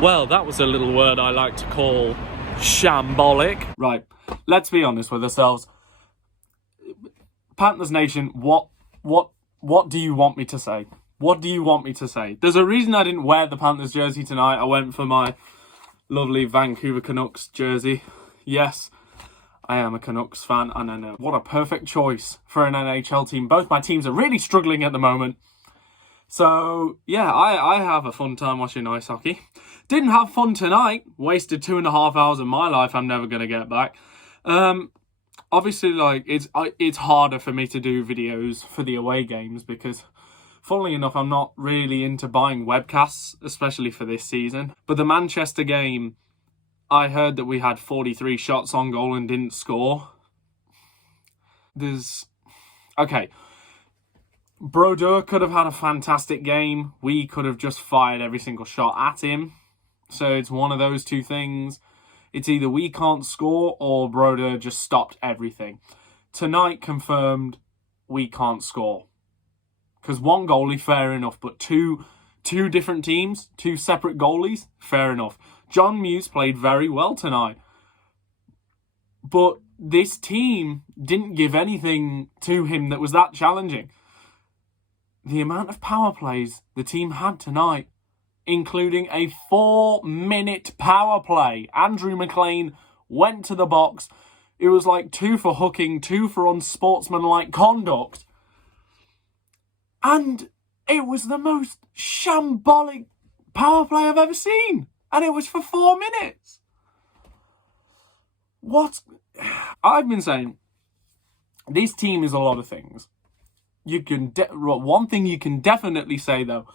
Well, that was a little word I like to call shambolic. Right, let's be honest with ourselves. Panthers Nation, what do you want me to say? What do you want me to say? There's a reason I didn't wear the Panthers jersey tonight. I went for my lovely Vancouver Canucks jersey. Yes, I am a Canucks fan, and I know what a perfect choice for an NHL team. Both my teams are really struggling at the moment. So, yeah, I have a fun time watching ice hockey. Didn't have fun tonight. Wasted 2.5 hours of my life I'm never going to get back. Obviously, like, it's harder for me to do videos for the away games because, funnily enough, I'm not really into buying webcasts, especially for this season. But the Manchester game, I heard that we had 43 shots on goal and didn't score. Okay. Brodeur could have had a fantastic game. We could have just fired every single shot at him. So it's one of those two things. It's either we can't score or Brodeur just stopped everything. Tonight confirmed we can't score. Because one goalie, fair enough. But two different teams, two separate goalies, fair enough. John Muse played very well tonight. But this team didn't give anything to him that was that challenging. The amount of power plays the team had tonight, including a 4-minute power play. Andrew McLean went to the box. It was like 2 for hooking, 2 for unsportsmanlike conduct. And it was the most shambolic power play I've ever seen. And it was for 4 minutes. What? I've been saying, this team is a lot of things. One thing you can definitely say, though,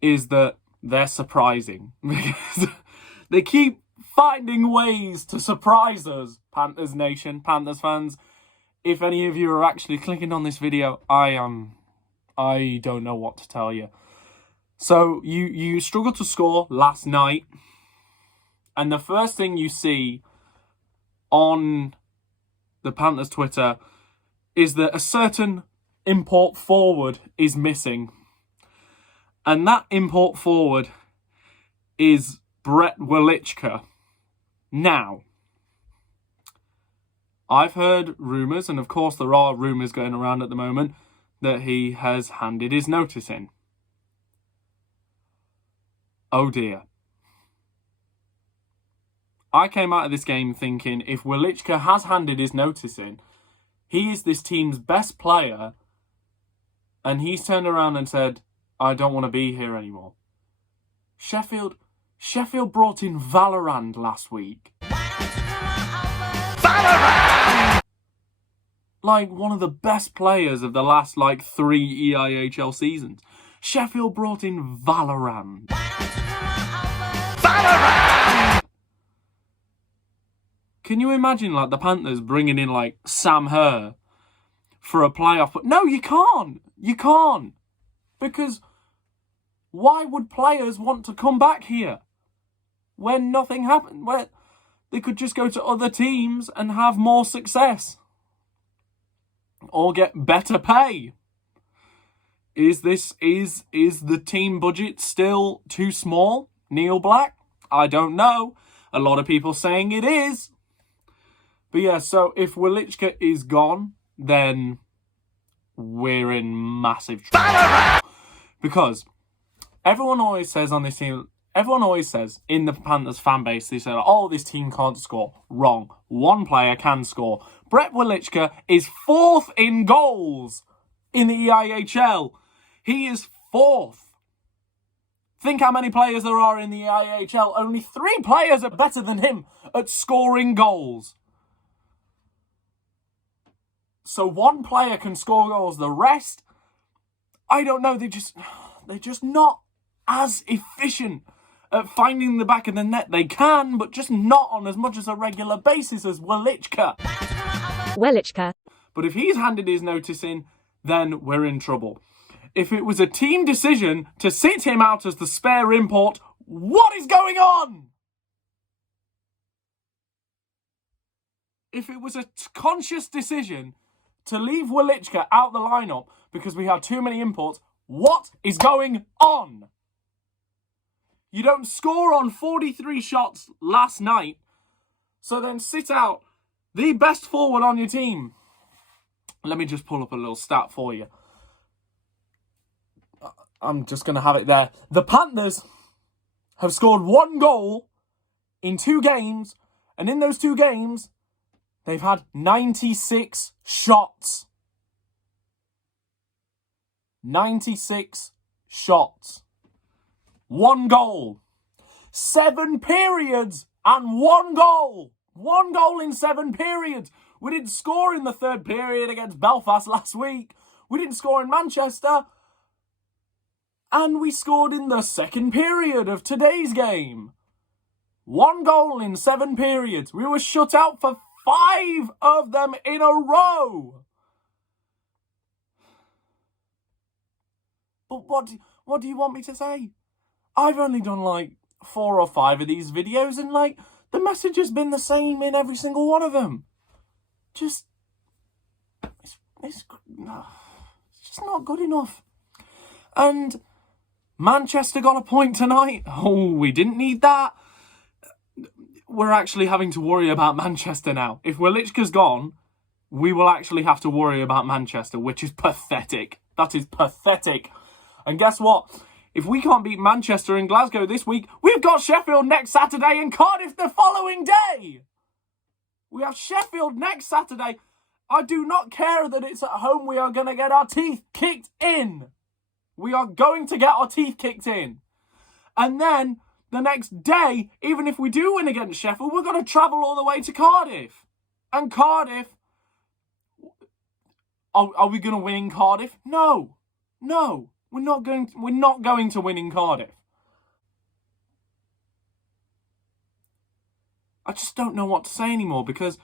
is that they're surprising. Because they keep finding ways to surprise us, Panthers Nation, Panthers fans. If any of you are actually clicking on this video, I don't know what to tell you. So, you struggled to score last night. And the first thing you see on the Panthers Twitter is that a certain import forward is missing. And that import forward is Brett Walitzker. Now, I've heard rumours, and of course there are rumours going around at the moment, that he has handed his notice in. Oh dear. I came out of this game thinking if Walitzker has handed his notice in, he is this team's best player, and he's turned around and said, I don't want to be here anymore. Sheffield brought in Valorant last week. Valorant! Like, one of the best players of the last, 3 EIHL seasons. Sheffield brought in Valorant. Valorant! Can you imagine, the Panthers bringing in, Sam Herr for a playoff? But no, you can't. You can't. Because why would players want to come back here when nothing happened? Where they could just go to other teams and have more success. Or get better pay. Is the team budget still too small? Neil Black? I don't know. A lot of people saying it is. But yeah, so if Walitzker is gone, then we're in massive trouble. Because everyone always says on this team, everyone always says in the Panthers fan base, they say, oh, this team can't score. Wrong. One player can score. Brett Walitzker is 4th in goals in the EIHL. He is 4th. Think how many players there are in the EIHL. Only 3 players are better than him at scoring goals. So one player can score goals. The rest, I don't know. They're just not as efficient at finding the back of the net. They can, but just not on as much as a regular basis as Walitzker. But if he's handed his notice in, then we're in trouble. If it was a team decision to sit him out as the spare import, what is going on? If it was a conscious decision to leave Walitzker out the lineup because we have too many imports, what is going on? You don't score on 43 shots last night, so then sit out the best forward on your team. Let me just pull up a little stat for you. I'm just going to have it there. The Panthers have scored 1 goal in 2 games, and in those 2 games, they've had 96 shots. 96 shots. 1 goal. 7 periods and 1 goal. 1 goal in 7 periods. We didn't score in the 3rd period against Belfast last week. We didn't score in Manchester. And we scored in the 2nd period of today's game. 1 goal in 7 periods. We were shut out for 5 of them in a row. But what do you want me to say? I've only done like 4 or 5 of these videos, and like the message has been the same in every single one of them. Just it's just not good enough. And Manchester got a point tonight. Oh, we didn't need that. We're actually having to worry about Manchester now. If Walitzker's gone, we will actually have to worry about Manchester, which is pathetic. That is pathetic. And guess what? If we can't beat Manchester in Glasgow this week, we've got Sheffield next Saturday and Cardiff the following day. We have Sheffield next Saturday. I do not care that it's at home. We are going to get our teeth kicked in. We are going to get our teeth kicked in. And then the next day, even if we do win against Sheffield, we're going to travel all the way to Cardiff. And Cardiff, are we going to win in Cardiff? No. We're not going to win in Cardiff. I just don't know what to say anymore, because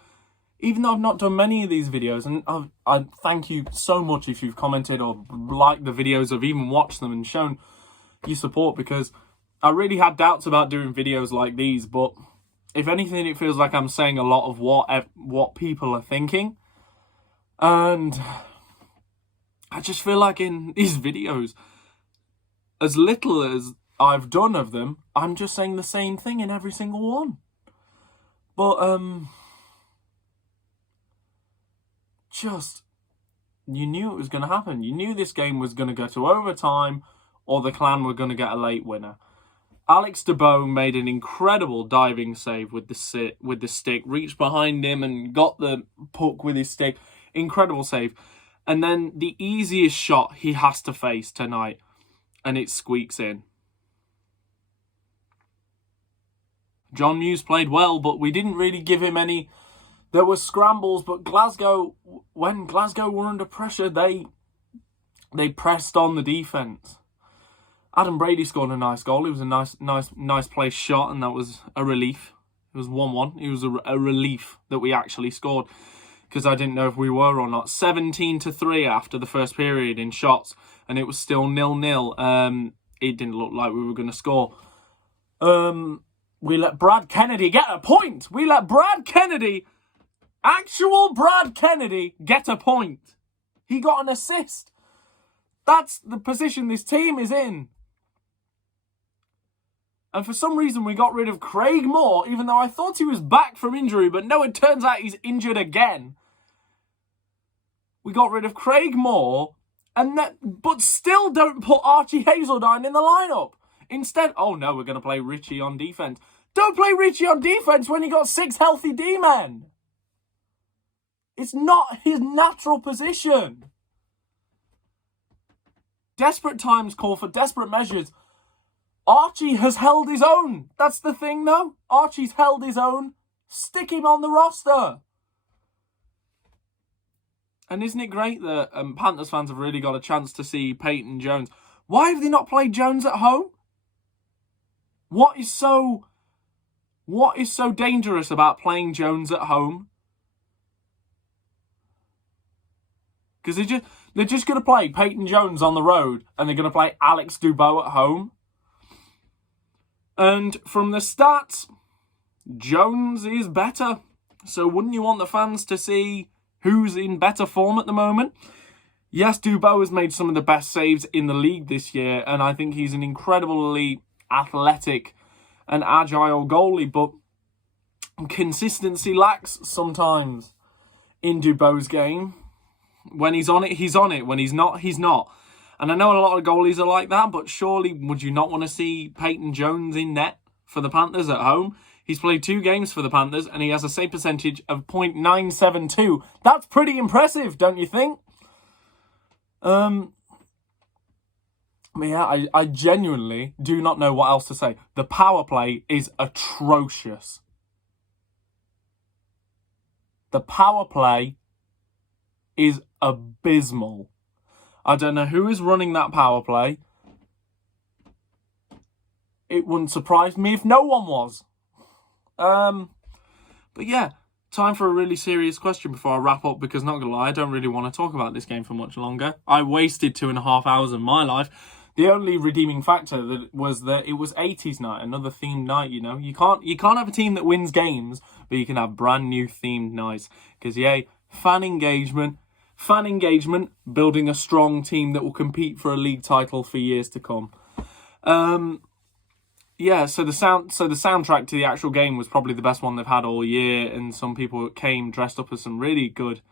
even though I've not done many of these videos, and I thank you so much if you've commented or liked the videos, or even watched them and shown your support, because I really had doubts about doing videos like these, but if anything, it feels like I'm saying a lot of what people are thinking. And I just feel like in these videos, as little as I've done of them, I'm just saying the same thing in every single one. But, just, you knew it was going to happen. You knew this game was going to go to overtime, or the Clan were going to get a late winner. Alex DeBow made an incredible diving save with the stick, reached behind him and got the puck with his stick. Incredible save. And then the easiest shot he has to face tonight, and it squeaks in. John Muse played well, but we didn't really give him any. There were scrambles, but Glasgow, when Glasgow were under pressure, they pressed on the defence. Adam Brady scored a nice goal. It was a nice place shot, and that was a relief. It was 1-1. It was a relief that we actually scored, because I didn't know if we were or not. 17-3 after the first period in shots, and it was still 0-0. It didn't look like we were going to score. We let Brad Kennedy get a point. We let Brad Kennedy, actual Brad Kennedy, get a point. He got an assist. That's the position this team is in. And for some reason, we got rid of Craig Moore, even though I thought he was back from injury. But no, it turns out he's injured again. We got rid of Craig Moore, but still don't put Archie Hazeltine in the lineup. Instead, oh no, we're going to play Richie on defence. Don't play Richie on defence when you got 6 healthy D-men. It's not his natural position. Desperate times call for desperate measures. Archie has held his own. That's the thing, though. Archie's held his own. Stick him on the roster. And isn't it great that Panthers fans have really got a chance to see Peyton Jones? Why have they not played Jones at home? What is so dangerous about playing Jones at home? Because they're just going to play Peyton Jones on the road, and they're going to play Alex DeBow at home. And from the stats, Jones is better. So wouldn't you want the fans to see who's in better form at the moment? Yes, DeBow has made some of the best saves in the league this year, and I think he's an incredibly athletic and agile goalie, but consistency lacks sometimes in Dubow's game. When he's on it, he's on it. When he's not, he's not. And I know a lot of goalies are like that, but surely would you not want to see Peyton Jones in net for the Panthers at home? He's played 2 games for the Panthers and he has a save percentage of .972. That's pretty impressive, don't you think? Yeah, I genuinely do not know what else to say. The power play is atrocious. The power play is abysmal. I don't know who is running that power play. It wouldn't surprise me if no one was. But yeah, time for a really serious question before I wrap up, because not gonna lie, I don't really want to talk about this game for much longer. I wasted 2.5 hours of my life. The only redeeming factor was that it was 80s night, another themed night, you know. You can't have a team that wins games, but you can have brand new themed nights. Because yay, fan engagement, building a strong team that will compete for a league title for years to come. Yeah, so the soundtrack to the actual game was probably the best one they've had all year, and some people came dressed up as some really good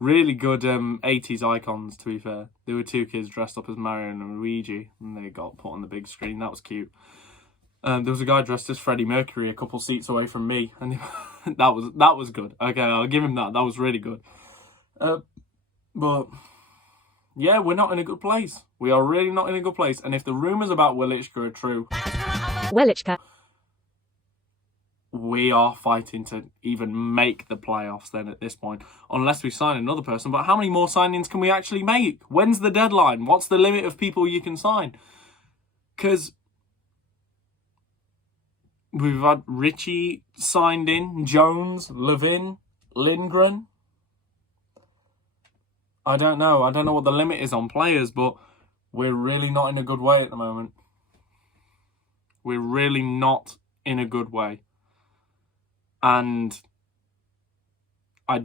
80s icons, to be fair. There were 2 kids dressed up as Mario and Luigi, and they got put on the big screen. That was cute. There was a guy dressed as Freddie Mercury a couple seats away from me, and that was good. Okay, I'll give him that. That was really good. But yeah, we're not in a good place. We are really not in a good place. And if the rumours about Walitzker are true, Walitzker, we are fighting to even make the playoffs then at this point, unless we sign another person. But how many more signings can we actually make? When's the deadline? What's the limit of people you can sign? Because we've had Richie signed in, Jones, Levin, Lindgren. I don't know what the limit is on players, but we're really not in a good way at the moment. We're really not in a good way. And I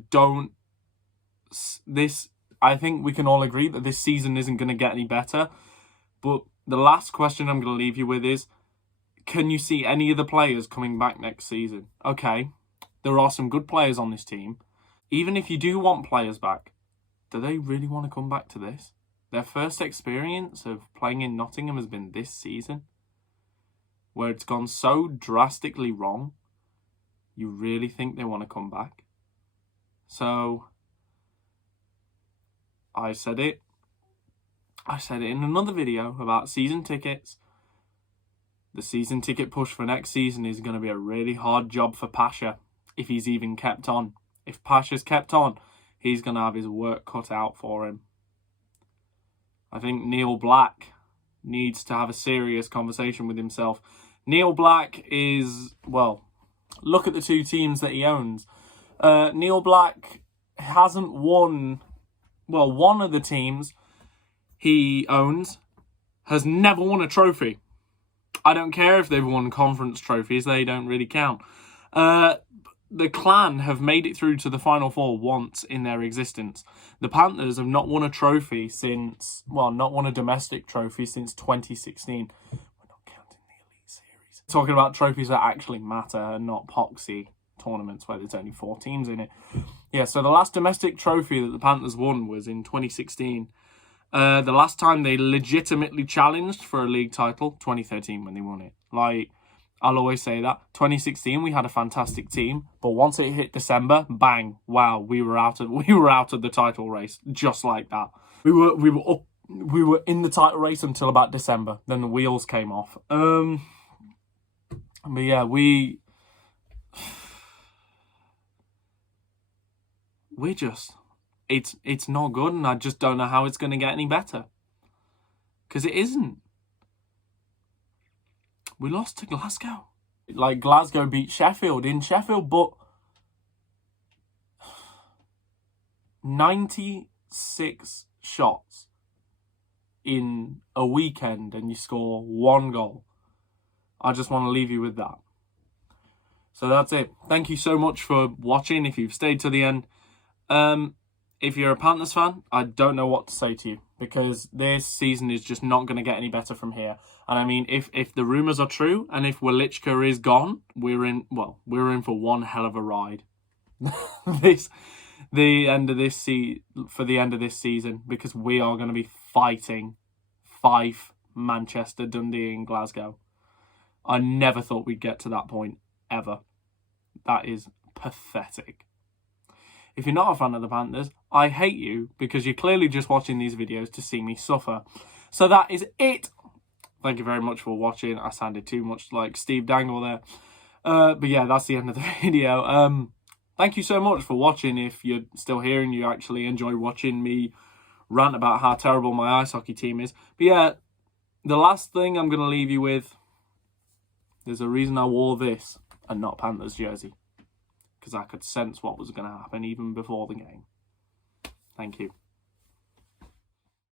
think we can all agree that this season isn't going to get any better. But the last question I'm going to leave you with is, can you see any of the players coming back next season? Okay, there are some good players on this team. Even if you do want players back, do they really want to come back to this? Their first experience of playing in Nottingham has been this season, where it's gone so drastically wrong. You really think they want to come back? So, I said it in another video about season tickets. The season ticket push for next season is going to be a really hard job for Pasha, if he's even kept on. If Pasha's kept on, he's going to have his work cut out for him. I think Neil Black needs to have a serious conversation with himself. Neil Black is, well, look at the 2 teams that he owns. Neil Black hasn't won, well, one of the teams he owns has never won a trophy. I don't care if they've won conference trophies, they don't really count. The Clan have made it through to the Final Four once in their existence. The Panthers have not won a trophy since, well, not won a domestic trophy since 2016. We're not counting the Elite Series. Talking about trophies that actually matter and not poxy tournaments where there's only 4 teams in it. Yeah, so the last domestic trophy that the Panthers won was in 2016. The last time they legitimately challenged for a league title, 2013 when they won it. Like, I'll always say that. 2016, we had a fantastic team, but once it hit December, bang, wow, we were out of the title race, just like that. We were in the title race until about December. Then the wheels came off. But yeah, we're just, it's not good, and I just don't know how it's going to get any better, because it isn't. We lost to Glasgow. Like, Glasgow beat Sheffield in Sheffield, but 96 shots in a weekend and you score 1 goal. I just want to leave you with that. So that's it. Thank you so much for watching if you've stayed to the end. if you're a Panthers fan, I don't know what to say to you, because this season is just not going to get any better from here. And I mean, if the rumours are true and if Walitzker is gone, we're in for one hell of a ride. the end of this season, because we are going to be fighting Fife, Manchester, Dundee and Glasgow. I never thought we'd get to that point, ever. That is pathetic. If you're not a fan of the Panthers, I hate you, because you're clearly just watching these videos to see me suffer. So that is it. Thank you very much for watching. I sounded too much like Steve Dangle there. But yeah, that's the end of the video. Thank you so much for watching. If you're still here and you actually enjoy watching me rant about how terrible my ice hockey team is. But yeah, the last thing I'm going to leave you with, there's a reason I wore this and not Panthers jersey, because I could sense what was going to happen even before the game. Thank you.